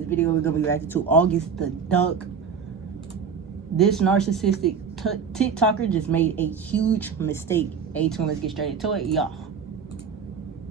this video we're gonna be reacting to August the Duck. This narcissistic TikToker just made a huge mistake. A2, let's get straight into it, y'all.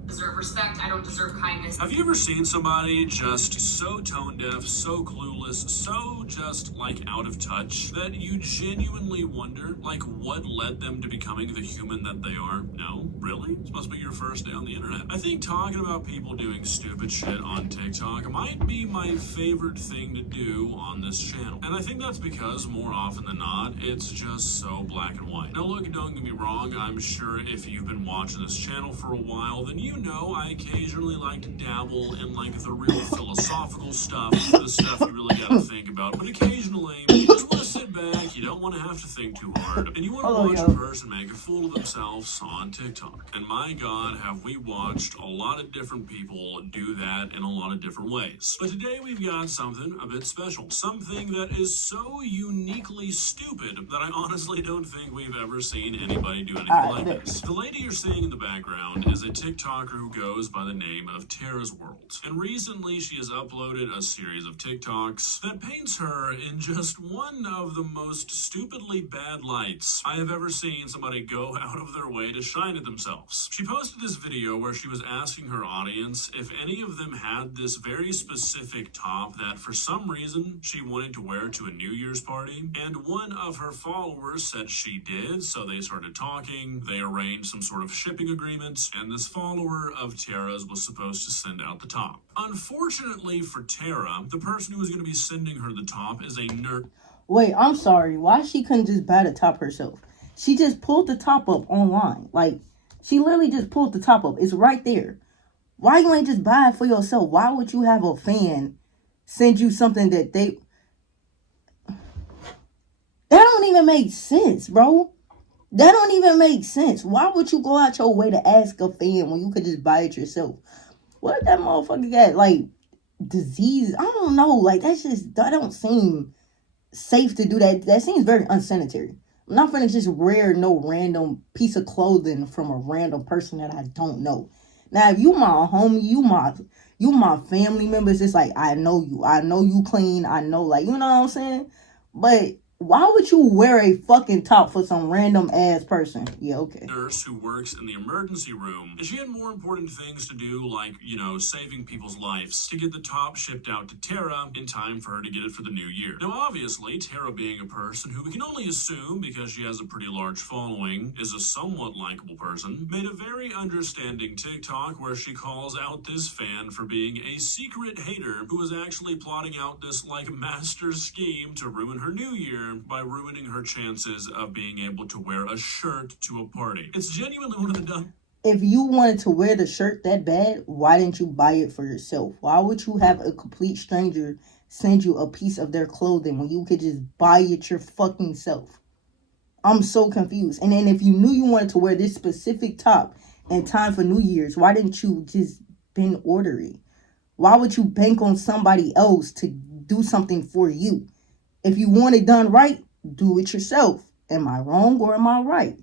Deserve respect. I don't deserve kindness. Have you ever seen somebody just so tone deaf, so clueless, so just like out of touch that you genuinely wonder like what led them to becoming the human that they are? No? Really? This must be your first day on the internet. I think talking about people doing stupid shit on TikTok might be my favorite thing to do on this channel. And I think that's because more often than not, it's just so black and white. Now look, don't get me wrong, I'm sure if you've been watching this channel for a while, then you know I occasionally like to dabble in like the real philosophical stuff, the stuff you really gotta think about, but occasionally you just want to sit back, you don't want to have to think too hard, and you want to watch a person make a fool of themselves on TikTok. And my God, have we watched a lot of different people do that in a lot of different ways. But today we've got something a bit special, something that is so uniquely stupid that I honestly don't think we've ever seen anybody do anything like this. The lady you're seeing in the background is a TikToker who goes by the name of Tara's World. And recently she has uploaded a series of TikToks that paints her in just one of the most stupidly bad lights I have ever seen somebody go out of their way to shine at themselves. She posted this video where she was asking her audience if any of them had this very specific top that for some reason she wanted to wear to a New Year's party, and one of her followers said she did, so they started talking, they arranged some sort of shipping agreement, and this follower of Tara's was supposed to send out the top. Unfortunately for Tara, the person who was going to be sending her the top is a nerd. Wait, I'm sorry. Why she couldn't just buy the top herself? She just pulled the top up online. Like, she literally just pulled the top up. It's right there. Why you ain't just buy it for yourself? Why would you have a fan send you something that they... That don't even make sense, bro. That don't even make sense. Why would you go out your way to ask a fan when you could just buy it yourself? What that motherfucker got? Like, disease? I don't know. Like, that don't seem safe to do that. That seems very unsanitary. I'm not finna just wear no random piece of clothing from a random person that I don't know. Now, if you my homie, you my family members, it's like, I know you clean, I know, like, you know what I'm saying? But why would you wear a fucking top for some random ass person? Yeah, okay. Nurse who works in the emergency room, and she had more important things to do, like, you know, saving people's lives, to get the top shipped out to Tara in time for her to get it for the new year. Now, obviously, Tara being a person who we can only assume, because she has a pretty large following, is a somewhat likable person, made a very understanding TikTok where she calls out this fan for being a secret hater who was actually plotting out this, like, master scheme to ruin her new year by ruining her chances of being able to wear a shirt to a party. It's genuinely one of the dumb. If you wanted to wear the shirt that bad, why didn't you buy it for yourself? Why would you have a complete stranger send you a piece of their clothing when you could just buy it your fucking self? I'm so confused. And then if you knew you wanted to wear this specific top in time for New Year's, why didn't you just bin order it? Why would you bank on somebody else to do something for you? If you want it done right, do it yourself. Am I wrong or am I right?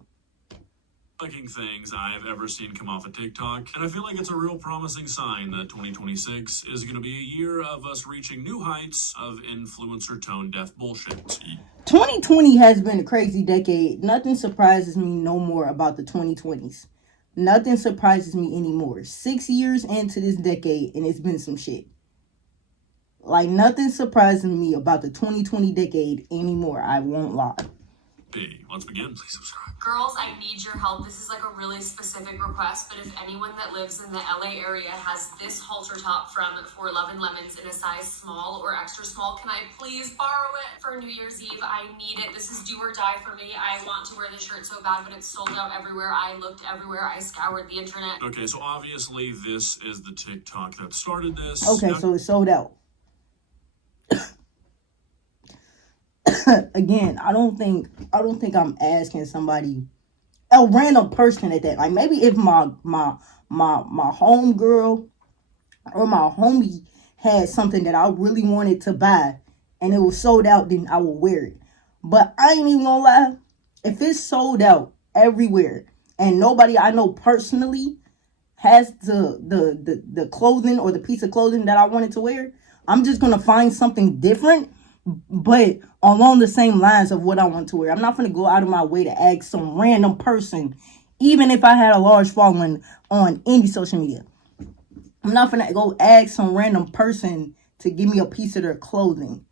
Fucking things I have ever seen come off of TikTok, and I feel like it's a real promising sign that 2026 is going to be a year of us reaching new heights of influencer tone deaf bullshit. 2020 has been a crazy decade. Nothing surprises me no more about the 2020s. Nothing surprises me anymore. 6 years into this decade and it's been some shit. Like, nothing surprises me about the 2020 decade anymore. I won't lie. Hey, let's begin. Please subscribe. Girls, I need your help. This is like a really specific request, but if anyone that lives in the LA area has this halter top from For Love and Lemons in a size small or extra small, can I please borrow it for New Year's Eve? I need it. This is do or die for me. I want to wear this shirt so bad, but it's sold out everywhere. I looked everywhere. I scoured the internet. Okay, so obviously this is the TikTok that started this. Okay, so it's sold out. Again, I don't think I'm asking somebody, a random person at that. Like, maybe if my home girl or my homie had something that I really wanted to buy and it was sold out, then I would wear it. But I ain't even gonna lie, if it's sold out everywhere and nobody I know personally has the clothing or the piece of clothing that I wanted to wear, I'm just going to find something different, but along the same lines of what I want to wear. I'm not going to go out of my way to ask some random person, even if I had a large following on any social media. I'm not going to go ask some random person to give me a piece of their clothing.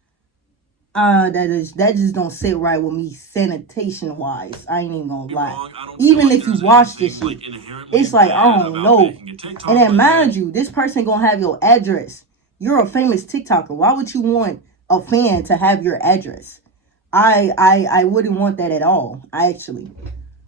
That just don't sit right with me sanitation wise. I ain't even gonna lie. Even if you watch this shit, it's like, I don't know. And then mind you, this person gonna have your address. You're a famous TikToker. Why would you want a fan to have your address? I wouldn't want that at all.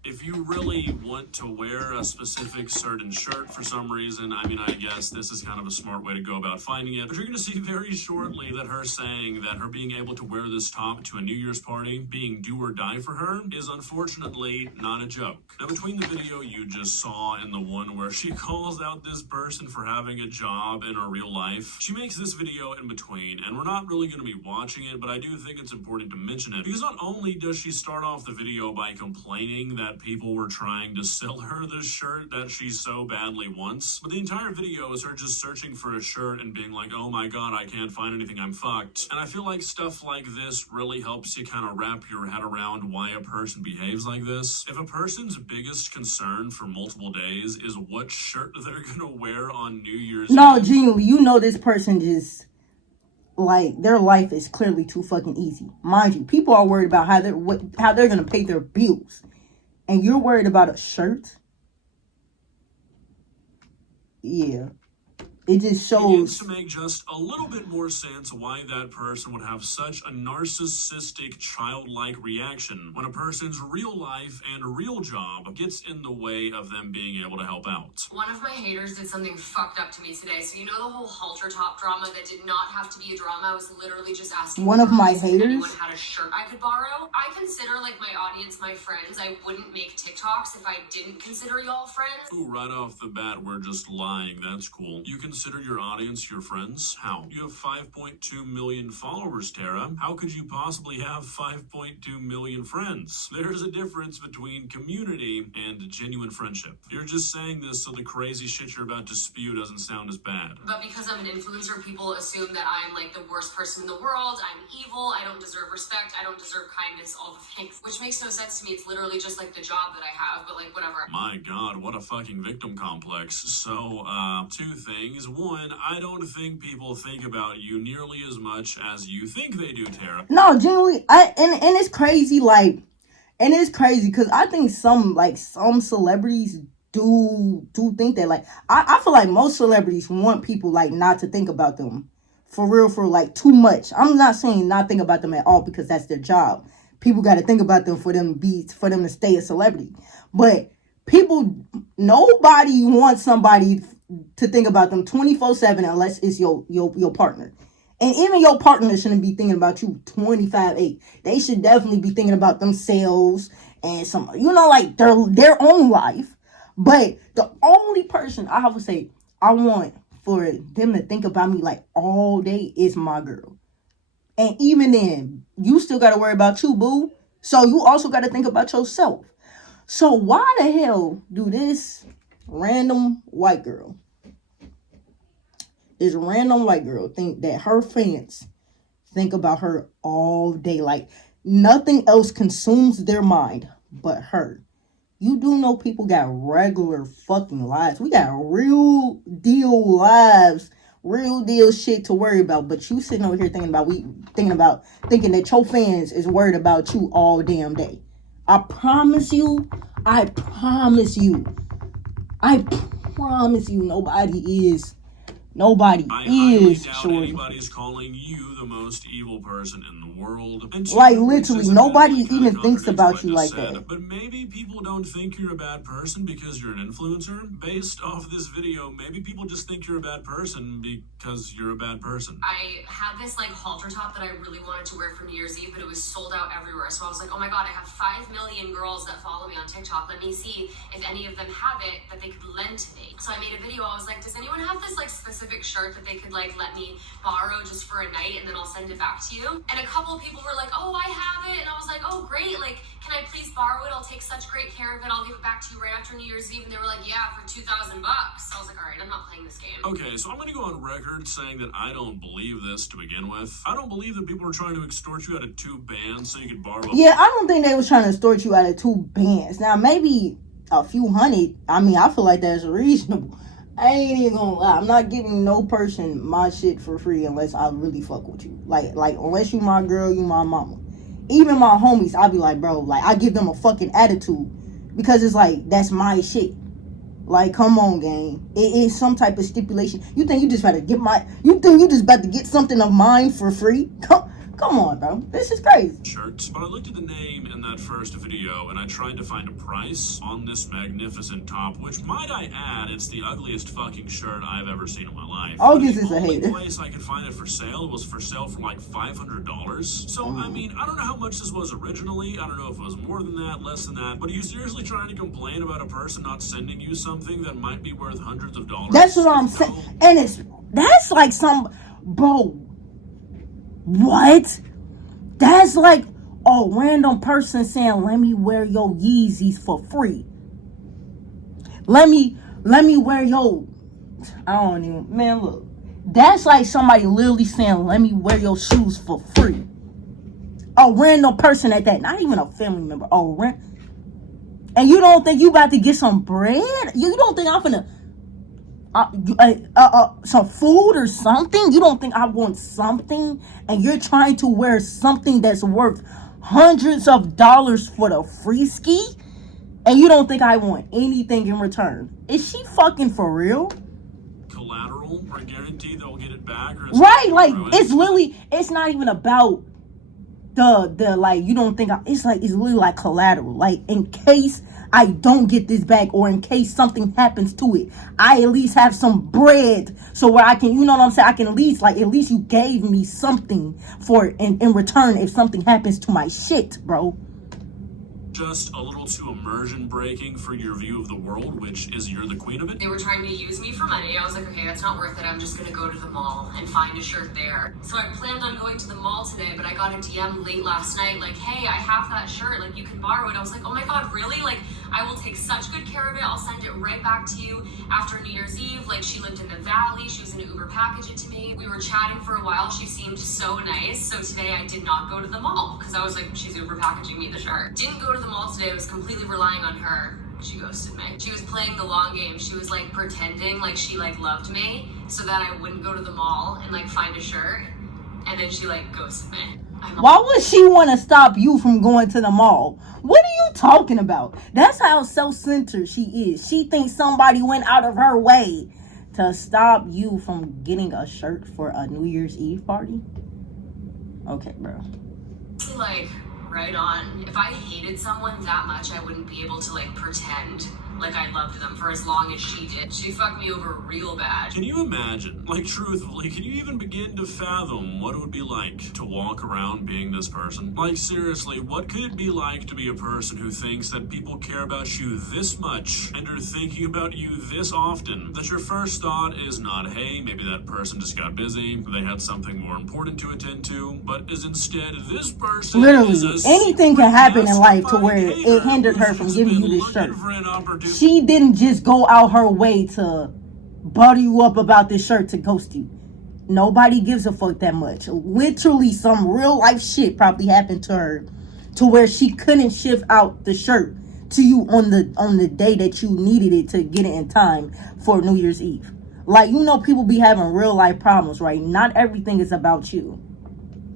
If you really want to wear a specific certain shirt for some reason, I mean, I guess this is kind of a smart way to go about finding it. But you're going to see very shortly that her saying that her being able to wear this top to a New Year's party being do or die for her is unfortunately not a joke. Now, between the video you just saw and the one where she calls out this person for having a job in her real life, she makes this video in between, and we're not really going to be watching it, but I do think it's important to mention it, because not only does she start off the video by complaining that people were trying to sell her the shirt that she so badly wants, but the entire video is her just searching for a shirt and being like, oh my god, I can't find anything, I'm fucked. And I feel like stuff like this really helps you kind of wrap your head around why a person behaves like this. If a person's biggest concern for multiple days is what shirt they're gonna wear on New Year's No, Eve, genuinely, you know this person just, like, their life is clearly too fucking easy. Mind you, people are worried about how they're gonna pay their bills. And you're worried about a shirt? Yeah. It just shows. It needs to make just a little bit more sense why that person would have such a narcissistic, childlike reaction when a person's real life and real job gets in the way of them being able to help out. One of my haters did something fucked up to me today. So you know the whole halter top drama that did not have to be a drama? I was literally just asking one of my if haters anyone had a shirt I could borrow. I consider like my audience my friends. I wouldn't make TikToks if I didn't consider y'all friends. Ooh, right off the bat, we're just lying. That's cool. You consider your audience your friends? How? You have 5.2 million followers, Tara. How could you possibly have 5.2 million friends? There's a difference between community and genuine friendship. You're just saying this so the crazy shit you're about to spew doesn't sound as bad. But because I'm an influencer, people assume that I'm like the worst person in the world. I'm evil. I don't deserve respect. I don't deserve kindness, all the things. Which makes no sense to me. It's literally just like the job that I have, but like whatever. My god, what a fucking victim complex. So, two things. One, I don't think people think about you nearly as much as you think they do, Tara. No, genuinely, and it's crazy, like, and it's crazy because I think some celebrities do think that, like, I feel like most celebrities want people, like, not to think about them for real, like, too much. I'm not saying not think about them at all because that's their job. People got to think about them for them to stay a celebrity. But nobody wants somebody to think about them 24/7 unless it's your partner. And even your partner shouldn't be thinking about you 25/8. They should definitely be thinking about themselves and some, like their own life. But the only person I would say I want for them to think about me like all day is my girl. And even then, you still got to worry about you, boo. So you also got to think about yourself. So why the hell do this random white girl think that her fans think about her all day? Like, nothing else consumes their mind but her. You do know people got regular fucking lives. We got real deal lives, real deal shit to worry about. But you sitting over here thinking that your fans is worried about you all damn day. I promise you, nobody is, shorty. Anybody's calling you the most evil person in the world. And like, literally, nobody even thinks about you like that. But maybe people don't think you're a bad person because you're an influencer. Based off this video, maybe people just think you're a bad person because you're a bad person. I had this like halter top that I really wanted to wear for New Year's Eve, but it was sold out everywhere. So I was like, oh my god, I have 5 million girls that follow me on TikTok. Let me see if any of them have it that they could lend to me. So I made a video. I was like, does anyone have this like specific specific shirt that they could like let me borrow just for a night and then I'll send it back to you. And a couple of people were like, oh, I have it. And I was like, oh, great. Like, can I please borrow it? I'll take such great care of it. I'll give it back to you right after New Year's Eve. And they were like, yeah, for $2,000. So I was like, all right, I'm not playing this game. Okay, so I'm going to go on record saying that I don't believe this to begin with. I don't believe that people are trying to extort you out of 2 bands so you can borrow. Yeah, I don't think they was trying to extort you out of 2 bands. Now, maybe a few hundred. I mean, I feel like that's reasonable. I ain't even gonna lie. I'm not giving no person my shit for free unless I really fuck with you. Like unless you my girl, you my mama. Even my homies, I be like, bro, like I give them a fucking attitude because it's like that's my shit. Like, come on, gang. It is some type of stipulation. You think you just about to get you think you just about to get something of mine for free? Come on, bro. This is crazy. Shirts. But I looked at the name in that first video and I tried to find a price on this magnificent top, which might I add, it's the ugliest fucking shirt I've ever seen in my life. August is a hater. The only place I could find it for sale was for sale for like $500. So, I mean, I don't know how much this was originally. I don't know if it was more than that, less than that. But are you seriously trying to complain about a person not sending you something that might be worth hundreds of dollars? That's what I'm saying. And that's like bro. What? That's like a random person saying, let me wear your Yeezys for free. Let me wear your, I don't even, man, look. That's like somebody literally saying, let me wear your shoes for free. A random person at that, not even a family member. And you don't think you about to get some bread? You don't think I'm finna some food or something? You don't think I want something? And you're trying to wear something that's worth hundreds of dollars for the free ski? And you don't think I want anything in return? Is she fucking for real? Collateral? I guarantee they'll get it back. Or Right, like it's literally, it's not even about the like, you don't think it's literally like collateral. Like, in case I don't get this back, or in case something happens to it, I at least have some bread, so where I can, you know what I'm saying, I can at least you gave me something for in return if something happens to my shit, bro. Just a little too immersion breaking for your view of the world, which is you're the queen of it. They were trying to use me for money. I was like, okay, that's not worth it. I'm just gonna go to the mall and find a shirt there. So I planned on going to the mall today, but I got a DM late last night like, hey, I have that shirt, like you can borrow it. I was like, oh my god, really? Like, I will take such good care of it. I'll send it right back to you after New Year's Eve. Like, she lived in the valley. She was gonna Uber package it to me. We were chatting for a while. She seemed so nice. So today I did not go to the mall because I was like, she's Uber packaging me the shirt. Didn't go to the mall today. I was completely relying on her. She ghosted me. She was playing the long game. She was like pretending like she like loved me so that I wouldn't go to the mall and like find a shirt. And then she like ghosted me. Why would she want to stop you from going to the mall? What are you talking about? That's how self-centered she is. She thinks somebody went out of her way to stop you from getting a shirt for a New Year's Eve party. Okay, bro. Like, right on. If I hated someone that much, I wouldn't be able to like pretend like I loved them for as long as she did. She fucked me over real bad. Can you imagine, like truthfully, can you even begin to fathom what it would be like to walk around being this person? Like seriously, what could it be like to be a person who thinks that people care about you this much and are thinking about you this often that your first thought is not, hey, maybe that person just got busy, they had something more important to attend to, but is instead this person literally anything can happen in life to where it hindered her from giving you this shirt. She didn't just go out her way to butter you up about this shirt to ghost you. Nobody gives a fuck that much. Literally, some real life shit probably happened to her to where she couldn't shift out the shirt to you on the day that you needed it to get it in time for New Year's Eve. Like, you know, people be having real life problems, right? Not everything is about you.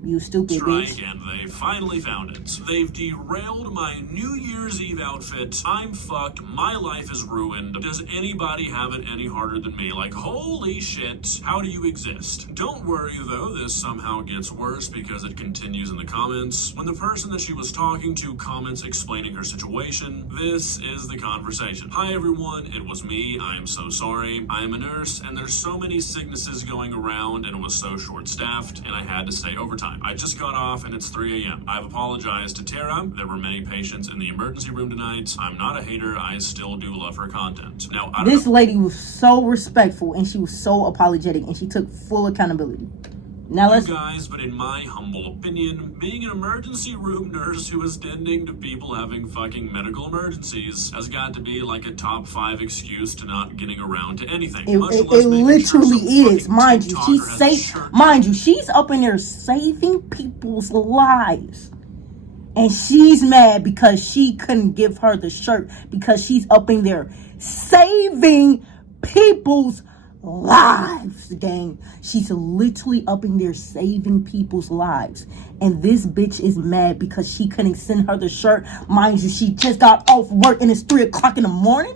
You stupid bitch. And they finally found it. They've derailed my New Year's Eve outfit. I'm fucked. My life is ruined. Does anybody have it any harder than me? Like, holy shit, how do you exist? Don't worry, though. This somehow gets worse because it continues in the comments. When the person that she was talking to comments explaining her situation, this is the conversation. Hi, everyone. It was me. I am so sorry. I am a nurse, and there's so many sicknesses going around, and it was so short-staffed, and I had to stay overtime. time. I just got off and it's 3 a.m. I've apologized to Tara. There were many patients in the emergency room tonight. I'm not a hater. I still do love her content. Now, this lady was so respectful and she was so apologetic and she took full accountability. Now let's guys, but in my humble opinion, being an emergency room nurse who is tending to people having fucking medical emergencies has got to be like a top 5 excuse to not getting around to anything. It literally is, mind you. She's up in there saving people's lives. And she's mad because she couldn't give her the shirt because she's up in there saving people's lives, gang. She's literally up in there saving people's lives. And this bitch is mad because she couldn't send her the shirt. Mind you, she just got off work and it's 3 o'clock in the morning.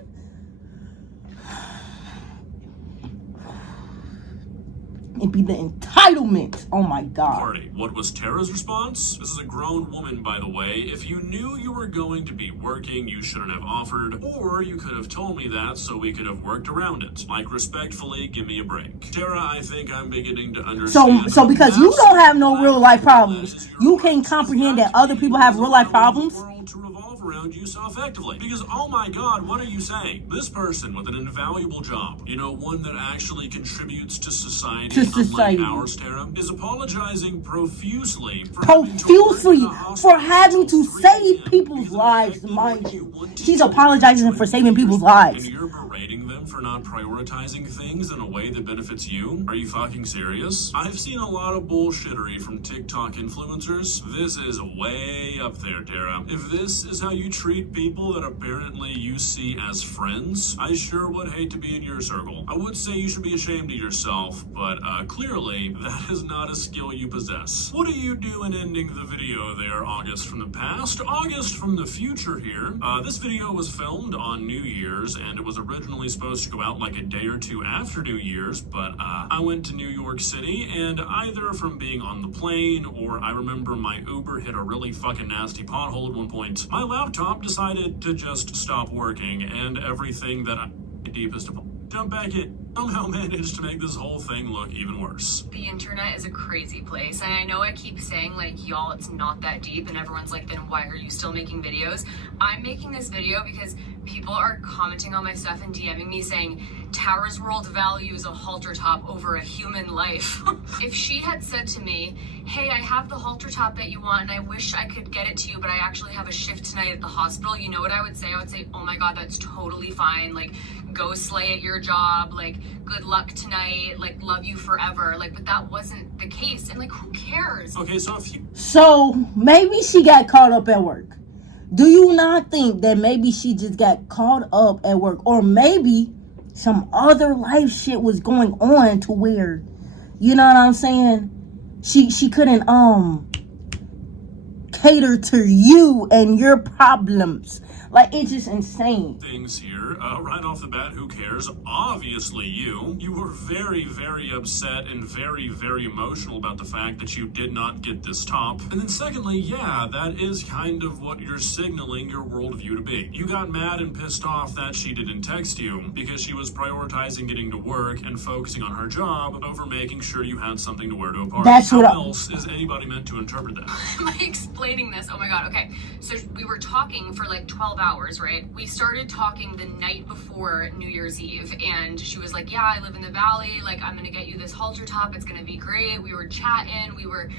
It'd be the entitlement. Oh my God. Party. What was Tara's response? This is a grown woman, by the way. If you knew you were going to be working, you shouldn't have offered, or you could have told me that so we could have worked around it. Like, respectfully, give me a break. Tara, I think I'm beginning to understand. So because you don't have no real life problems, you can't comprehend that other people have real life problems? To revolve around you so effectively. Because, oh my God, what are you saying? This person with an invaluable job, you know, one that actually contributes to society, unlike ours, Tara, is apologizing profusely for having to save people's lives, mind you. She's apologizing for saving people's lives. And you're berating them for not prioritizing things in a way that benefits you? Are you fucking serious? I've seen a lot of bullshittery from TikTok influencers. This is way up there, Tara. If this is how you treat people that apparently you see as friends, I sure would hate to be in your circle. I would say you should be ashamed of yourself, but clearly that is not a skill you possess. What do you do in ending the video there, August from the past? August from the future here. This video was filmed on New Year's, and it was originally supposed to go out like a day or two after New Year's, but I went to New York City, and either from being on the plane, or I remember my Uber hit a really fucking nasty pothole at one point, my laptop decided to just stop working, and everything that I deepest jump back in somehow managed to make this whole thing look even worse. The internet is a crazy place, and I know I keep saying like, y'all, it's not that deep, and everyone's like, then why are you still making videos? I'm making this video because people are commenting on my stuff and DMing me saying Tara's world values a halter top over a human life. If she had said to me, hey, I have the halter top that you want and I wish I could get it to you, but I actually have a shift tonight at the hospital, you know what I would say? I would say, oh my God, that's totally fine. Like, go slay at your job. Like, good luck tonight. Like, love you forever. Like, but that wasn't the case. And like, who cares? Okay, so maybe she got caught up at work. Do you not think that maybe she just got caught up at work? Or maybe some other life shit was going on to where, you know what I'm saying? She couldn't cater to you and your problems. Like, it's just insane. Things here, right off the bat, who cares? Obviously you were very, very upset and very, very emotional about the fact that you did not get this top. And then secondly, yeah, that is kind of what you're signaling your worldview to be. You got mad and pissed off that she didn't text you because she was prioritizing getting to work and focusing on her job over making sure you had something to wear to a party. That's How else is anybody meant to interpret that? Am I explaining this? Oh my God, okay. So we were talking for like 12 hours, right? We started talking the night before New Year's Eve, and she was like, yeah, I live in the valley, like, I'm gonna get you this halter top, it's gonna be great. We were chatting, we were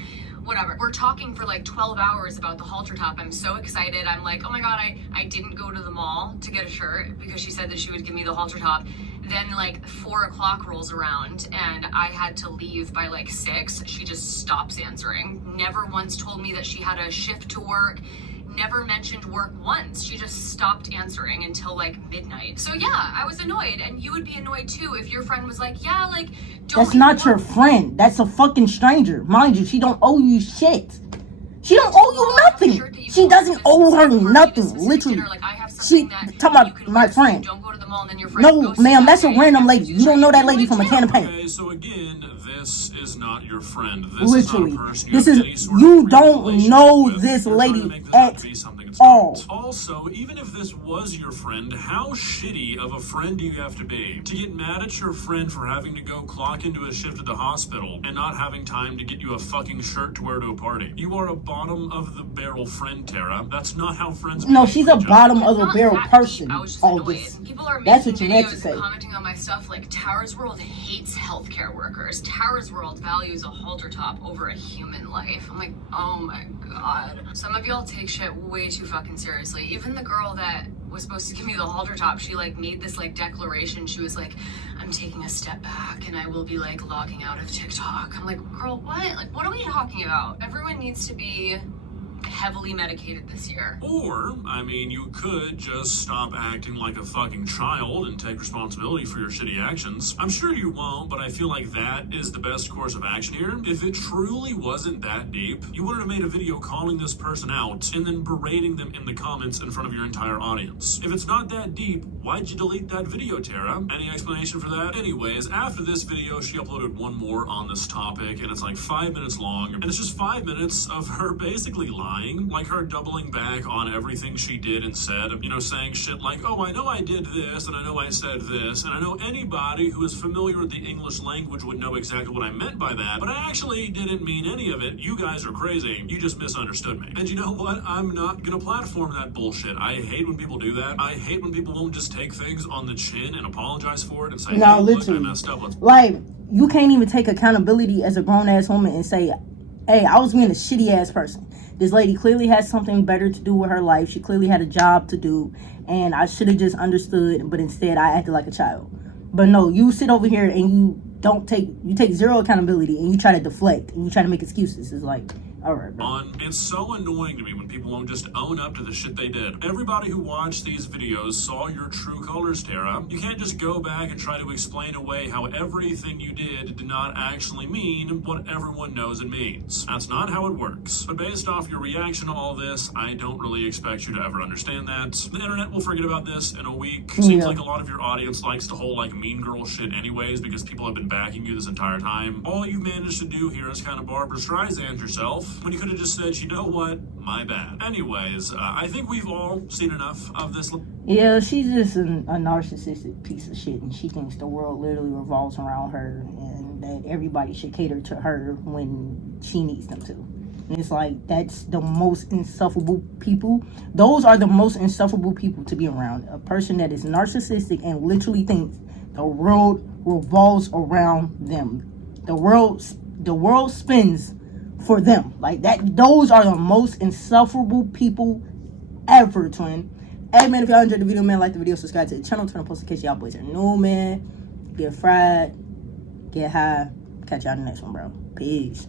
whatever. We're talking for like 12 hours about the halter top. I'm so excited. I'm like, oh my God, I didn't go to the mall to get a shirt because she said that she would give me the halter top. Then like 4 o'clock rolls around and I had to leave by like 6. She just stops answering. Never once told me that she had a shift to work. Never mentioned work once. She just stopped answering until like midnight. So yeah, I was annoyed, and you would be annoyed too if your friend was like, yeah, like, don't. That's not your friend. That's a fucking stranger. Mind you, she don't owe you shit. She don't owe you nothing. She doesn't owe her nothing, literally. Like, I have something that talking about you can my wear so you friend. don't go to the mall and then your friend No, goes to ma'am, that that's a day. random You have lady. to You don't know that do lady it from a too. can of paint. Okay, so again, this is not your friend. This Literally, is not a person this you is have any sort you of real don't relationship know with. this You're trying to lady make this out at to be something it's all. not. Also, even if this was your friend, how shitty of a friend do you have to be to get mad at your friend for having to go clock into a shift at the hospital and not having time to get you a fucking shirt to wear to a party? You are a bottom of the barrel friend, Tara. That's not how friends No, behave she's with a each other. bottom of It's the not barrel that person. deep. I was just All annoyed. this. People are That's making what you meant to videos say. and commenting on my stuff like Tara's World hates healthcare workers. Tara's World values a halter top over a human life. I'm like, oh my god. Some of y'all take shit way too fucking seriously. Even the girl that was supposed to give me the halter top, she like made this like declaration. She was like, I'm taking a step back and I will be like logging out of TikTok. I'm like, girl, what? Like, what are we talking about? Everyone needs to be heavily medicated this year. Or, I mean, you could just stop acting like a fucking child and take responsibility for your shitty actions. I'm sure you won't, but I feel like that is the best course of action here. If it truly wasn't that deep, you wouldn't have made a video calling this person out and then berating them in the comments in front of your entire audience. If it's not that deep, why'd you delete that video, Tara? Any explanation for that? Anyways, after this video, she uploaded one more on this topic, and it's like 5 minutes long, and it's just 5 minutes of her basically lying, like her doubling back on everything she did and said, you know, saying shit like, oh, I know I did this, and I know I said this, and I know anybody who is familiar with the English language would know exactly what I meant by that, but I actually didn't mean any of it. You guys are crazy. You just misunderstood me. And you know what? I'm not gonna platform that bullshit. I hate when people do that. I hate when people won't just take things on the chin and apologize for it and say, No, hey, look, I literally. messed up. Like, you can't even take accountability as a grown-ass woman and say, hey, I was being a shitty-ass person. This lady clearly had something better to do with her life. She clearly had a job to do, and I should have just understood, but instead I acted like a child. But no, you sit over here and you take zero accountability, and you try to deflect, and you try to make excuses. It's like, all right, bro. It's so annoying to me when people won't just own up to the shit they did. Everybody who watched these videos saw your true colors, Tara. You can't just go back and try to explain away how everything you did not actually mean what everyone knows it means. That's not how it works. But based off your reaction to all this, I don't really expect you to ever understand that. The internet will forget about this in a week. Seems like a lot of your audience likes to hold like mean girl shit anyways because people have been backing you this entire time. All you've managed to do here is kind of Barbara Streisand yourself when you could have just said, you know what, my bad. Anyways, I think we've all seen enough of this. Yeah, she's just a narcissistic piece of shit, and she thinks the world literally revolves around her, and that everybody should cater to her when she needs them to. And it's like, that's the most insufferable people. Those are the most insufferable people to be around. A person that is narcissistic and literally thinks the world revolves around them. The world spins for them. Like that, those are the most insufferable people ever, twin. Hey man, if y'all enjoyed the video, man, like the video, subscribe to the channel, turn on post in case y'all boys are new, man. Get fried, get high. Catch y'all in the next one, bro. Peace.